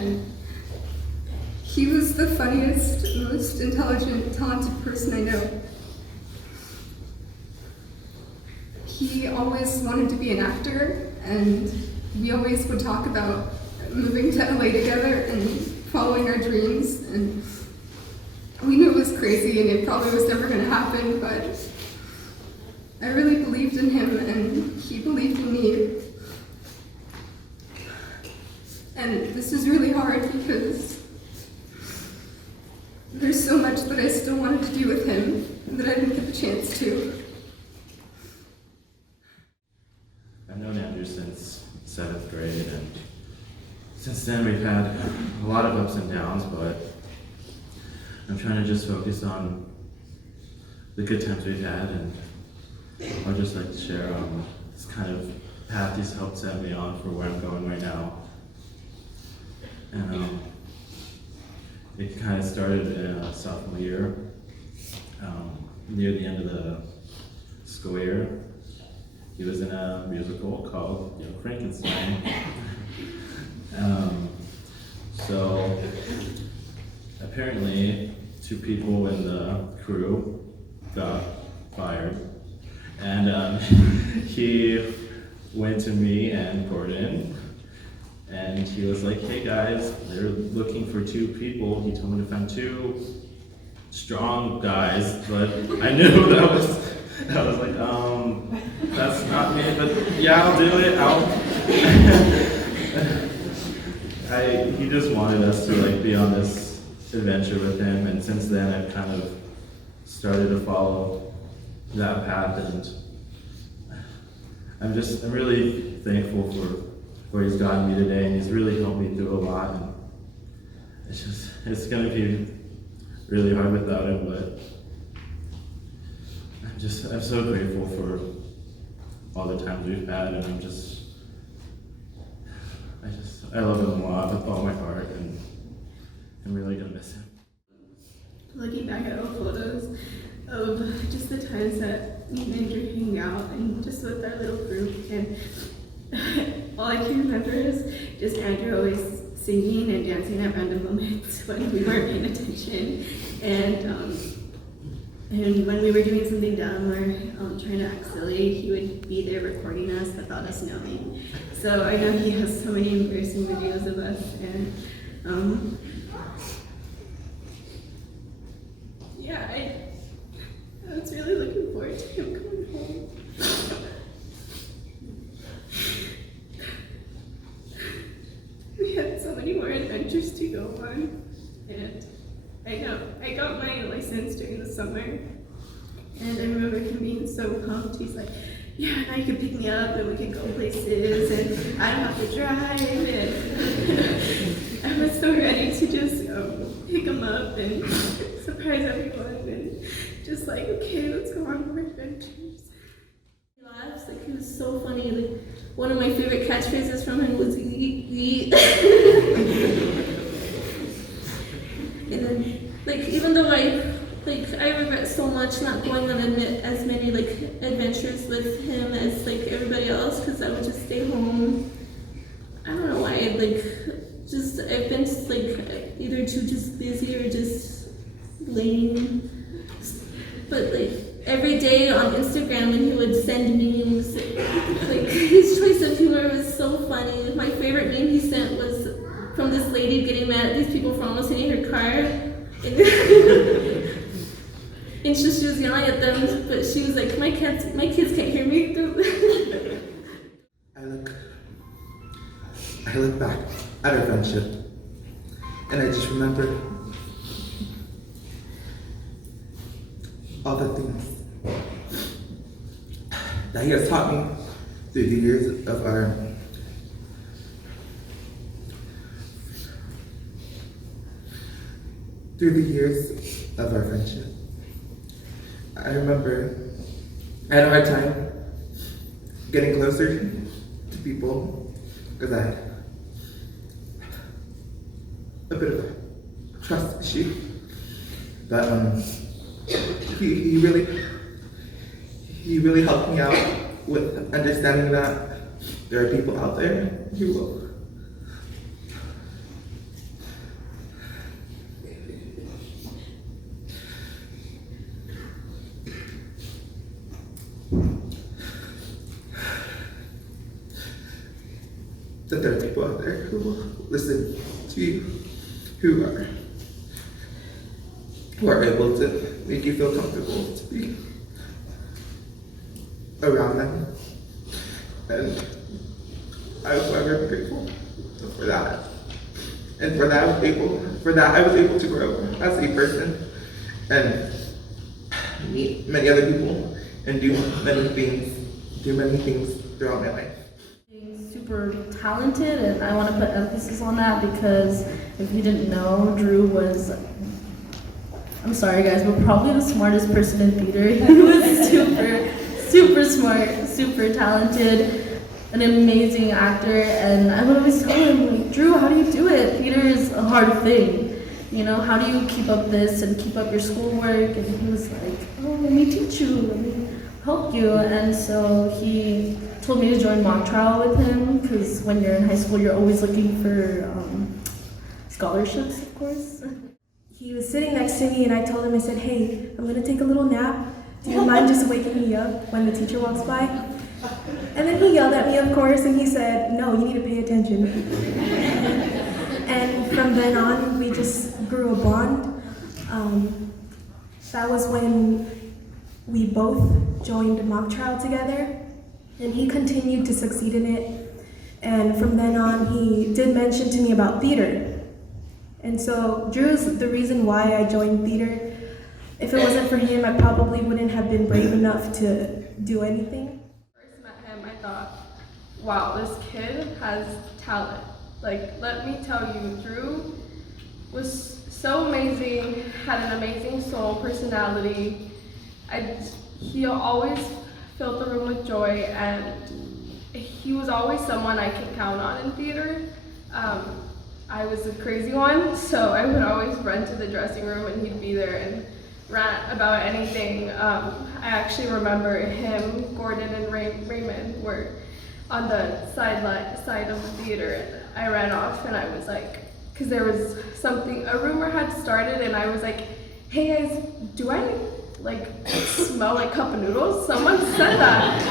and he was the funniest, most intelligent, talented person I know. He always wanted to be an actor, and we always would talk about moving to LA together and following our dreams, and we knew it was crazy and it probably was never going to happen, but I really believed in him and he believed in me. And this is really hard because there's so much that I still wanted to do with him that I didn't get the chance to. I've known Andrew since 7th grade, and since then we've had a lot of ups and downs, but I'm trying to just focus on the good times we've had, and I'd just like to share this kind of path he's helped set me on for where I'm going right now. And it kind of started in sophomore year, near the end of the school year. He was in a musical called Frankenstein. So apparently 2 people in the crew got fired, and he went to me and Gordon, and he was like, "Hey guys, they're looking for 2 people. He told me to find 2 strong guys," but I knew that was like, that's not me, but yeah, I'll do it. He just wanted us to like be on this adventure with him, and since then I've kind of started to follow that path, and I'm really thankful for where he's gotten me today, and he's really helped me through a lot, and it's gonna be really hard without him, but I'm so grateful for all the times we've had, and I love him a lot with all my heart, and I'm really gonna miss him. Looking back at old photos of just the times that me and Andrew hang out and just with our little group, and all I can remember is just Andrew always singing and dancing at random moments when we weren't paying attention, and when we were doing something dumb or trying to act silly, he would be there recording us without us knowing. So I know he has so many embarrassing videos of us, and yeah, I was really looking forward to him coming home. We had so many more adventures to go on, and I got my license during the summer, and I remember him being so pumped. He's like, "Yeah, now you can pick me up and we can go places, and I don't have to drive," and I was so ready to just pick him up and surprise everyone, and just like, okay, let's go on more adventures. He laughs, like he was so funny. Like one of my favorite catchphrases from him was "eat, eat." And then, like, even though I regret so much not going on as many like adventures with him as like everybody else, because I would just stay home. I don't know why. I've been like either too just busy or just lame. But like every day on Instagram, when he would send memes, like his choice of humor was so funny. My favorite meme he sent was from this lady getting mad at these people for almost hitting her car. And she was yelling at them, but she was like, my kids can't hear me. I look back at our friendship, and I just remember all the things that he has taught me through the years of our friendship. I remember I had a hard time getting closer to people because I had a bit of a trust issue. But he really helped me out with understanding that there are people out there who that there are people out there who will listen to you, who are able to make you feel comfortable to be around them. And I was forever grateful for that. And for that I was able to grow as a person and meet many other people and do many things throughout my life. Super talented, and I want to put emphasis on that because if you didn't know, Drew was, I'm sorry guys, but probably the smartest person in theater. He was super smart, super talented, an amazing actor, and I would always tell him, like, Drew, how do you do it? Theater is a hard thing. You know, how do you keep up this and keep up your schoolwork? And he was like, oh, let me teach you, let me help you. And so he told me to join mock trial with him, because when you're in high school, you're always looking for scholarships, of course. He was sitting next to me and I told him, I said, hey, I'm gonna take a little nap. Do you mind just waking me up when the teacher walks by? And then he yelled at me, of course, and he said, no, you need to pay attention. And from then on, we just grew a bond. That was when we both joined mock trial together, and he continued to succeed in it. And from then on, he did mention to me about theater. And so Drew's the reason why I joined theater. If it wasn't for him, I probably wouldn't have been brave enough to do anything. First met him, I thought, wow, this kid has talent. Like, let me tell you, Drew was so amazing, had an amazing soul, personality. He always filled the room with joy, and he was always someone I could count on in theater. I was a crazy one, so I would always run to the dressing room and he'd be there and rant about anything. I actually remember him, Gordon, and Raymond were on the side of the theater, and I ran off and I was like, because there was something, a rumor had started, and I was like, hey guys, do I like smell like cup of noodles? Someone said that.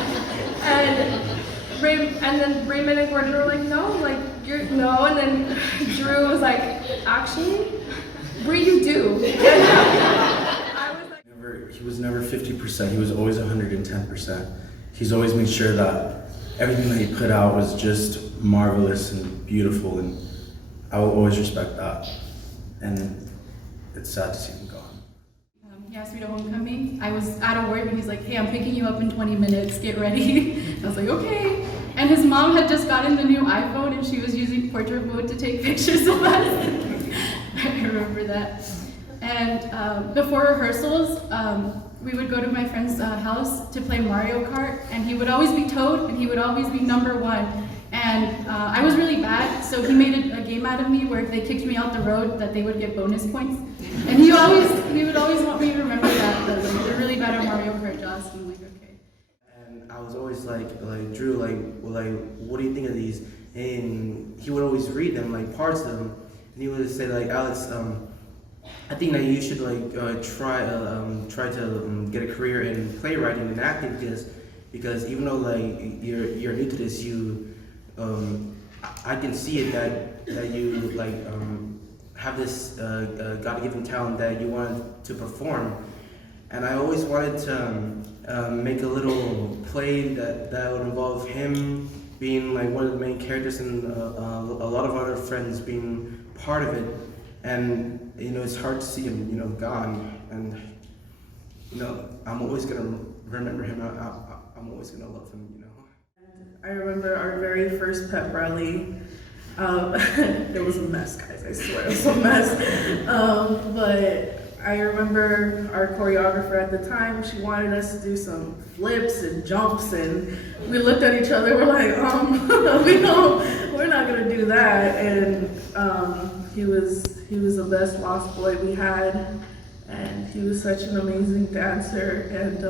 And then Raymond and Gordon were like, no, like no, and then Drew was like, actually, Bree, you do. I was like, He was never 50%, he was always 110%. He's always made sure that everything that he put out was just marvelous and beautiful, and I will always respect that. And it's sad to see him gone. He asked me to homecoming. I was out of work and he's like, hey, I'm picking you up in 20 minutes, get ready. I was like, okay. And his mom had just gotten the new iPhone and she was using portrait mode to take pictures of us. I remember that. And before rehearsals, we would go to my friend's house to play Mario Kart, and he would always be Toad and he would always be number one. And I was really bad, so he made a game out of me where if they kicked me out the road, that they would get bonus points. And he would always want me to remember that, like, they're really bad at Mario Kart, Joss. And I'm like, okay. And I was always like Drew, what do you think of these? And he would always read them, like parts of them, and he would say like, Alex, I think that you should try to get a career in playwriting and acting, because even though you're new to this, I can see it that you have this God-given talent that you want to perform. And I always wanted to make a little play that would involve him being like one of the main characters and a lot of other friends being part of it. And it's hard to see him gone. And I'm always gonna remember him. I'm always gonna love him. I remember our very first pep rally. It was a mess, guys, I swear, it was a mess. But I remember our choreographer at the time, she wanted us to do some flips and jumps, and we looked at each other, we're like, we're not gonna do that. And he was the best lost boy we had, and he was such an amazing dancer. And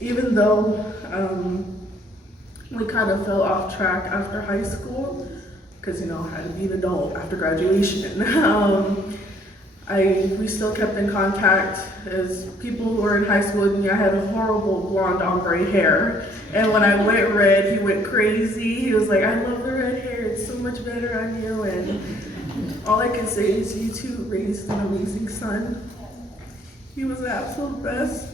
even though we kind of fell off track after high school, because I had to be an adult after graduation, We still kept in contact as people who were in high school with me. I had horrible blonde ombre hair, and when I went red, he went crazy. He was like, "I love the red hair. It's so much better on you." And all I can say is, you two raised an amazing son. He was the absolute best,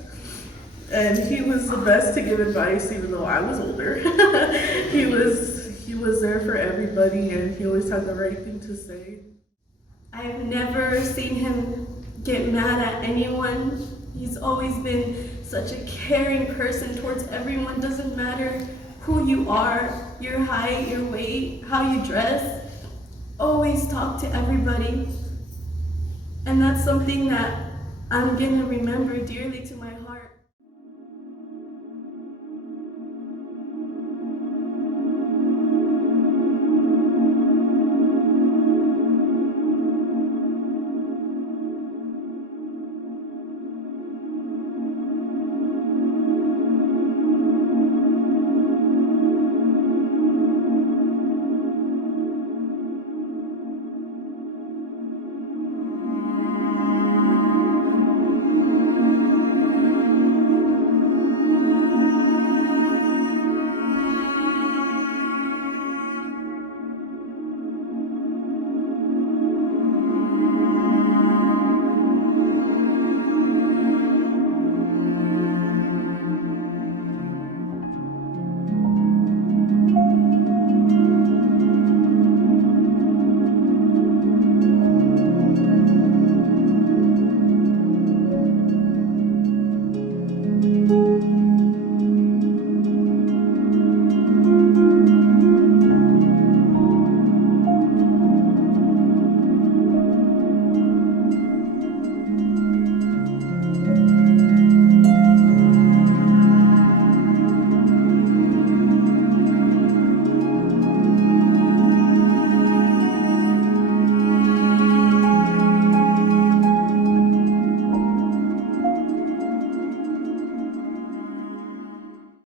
and he was the best to give advice, even though I was older. He was there for everybody, and he always had the right thing to say. I've never seen him get mad at anyone. He's always been such a caring person towards everyone. Doesn't matter who you are, your height, your weight, how you dress. Always talk to everybody. And that's something that I'm gonna remember dearly to my heart.